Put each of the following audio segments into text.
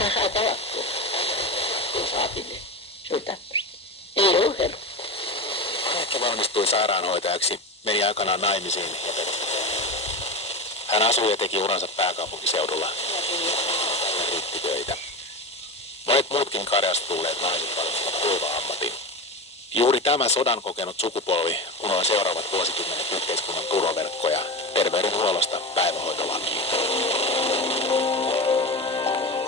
vaan saa aika loppuun. Kun saapille. Se oli tämmöistä. Ei ollut helppoa. Anetta valmistui sairaanhoitajaksi, meni aikanaan naimisiin ja perusti. Hän asui ja teki uransa pääkaupunkiseudulla. Riitti töitä. Monet muutkin karjasta tulleet naiset valitsivat turva-ammatin. Juuri tämä sodan kokenut sukupolvi punoi seuraavat vuosikymmenet yhteiskunnan turvaverkkoja terveydenhuollosta päivähoitolakiin.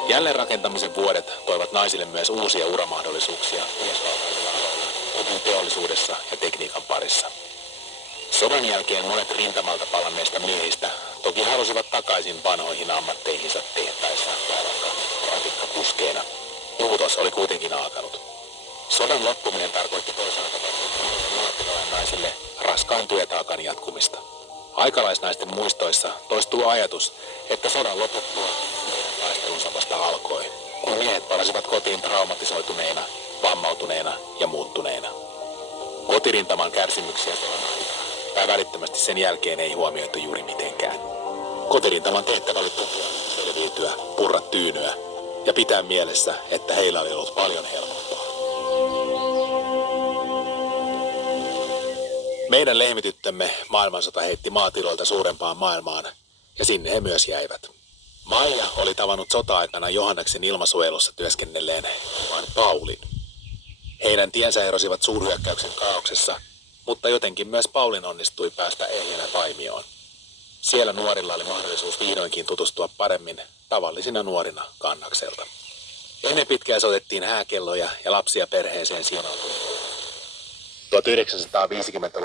Jälleenrakentamisen vuodet toivat naisille myös uusia uramahdollisuuksia miesvaltaisilla aloilla, kuten teollisuudessa ja tekniikan parissa. Sodan jälkeen monet rintamalta palanneista miehistä toki halusivat takaisin vanhoihin ammatteihinsa tehtaissa tai vaikka ratikkakuskeina. Muutos oli kuitenkin alkanut. Sodan loppuminen tarkoitti toisaalta maatilojen naisille raskaan työtaakan jatkumista. Aikalaisnaisten muistoissa toistuu ajatus, että sodan loputtua taistelunsa vasta alkoi, kun miehet palasivat kotiin traumatisoituneina, vammautuneina ja muuttuneina. Kotirintaman kärsimyksiä sodan aikana tai välittömästi sen jälkeen ei huomioitu juuri mitenkään. Kotirintaman tehtävä oli tukea, selviytyä, purra tyynyä ja pitää mielessä, että heillä oli ollut paljon helpompaa. Meidän lehmityttömme maailmansota heitti maatiloilta suurempaan maailmaan, ja sinne he myös jäivät. Maija oli tavannut sota-aikana Johanneksen ilmasuojelussa työskennelleen vain Paulin. Heidän tiensä erosivat suurhyökkäyksen kaauksessa, mutta jotenkin myös Paulin onnistui päästä ehjänä Taimioon. Siellä nuorilla oli mahdollisuus vihdoinkin tutustua paremmin tavallisina nuorina Kannakselta. Ennen pitkään soitettiin hääkelloja ja lapsia perheeseen siunautui. 1950-luvun